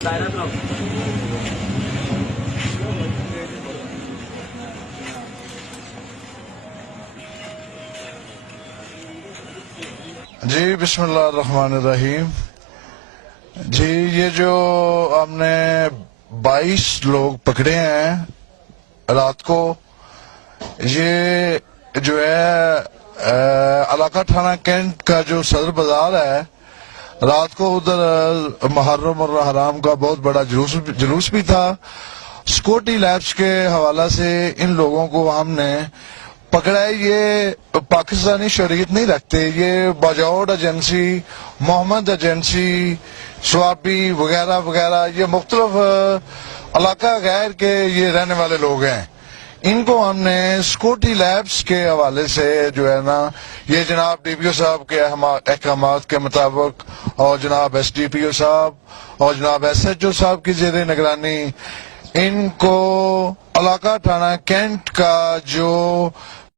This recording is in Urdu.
جی بسم اللہ الرحمن الرحیم. جی یہ جو ہم نے 22 لوگ پکڑے ہیں رات کو، یہ جو ہے علاقہ تھانہ کینٹ کا جو صدر بازار ہے، رات کو ادھر محرم اور حرام کا بہت بڑا جلوس بھی تھا. سیکورٹی لیبس کے حوالہ سے ان لوگوں کو ہم نے پکڑا ہے. یہ پاکستانی شہریت نہیں رکھتے، یہ باجوڑ ایجنسی، محمد ایجنسی، سوابی وغیرہ وغیرہ، یہ مختلف علاقہ غیر کے یہ رہنے والے لوگ ہیں. ان کو ہم نے سیکورٹی لیبس کے حوالے سے جو ہے نا، یہ جناب ڈی پی او صاحب کے احکامات کے مطابق اور جناب ایس ڈی پی او صاحب اور جناب ایس ایچ او صاحب کی زیر نگرانی ان کو علاقہ تھانہ کینٹ کا جو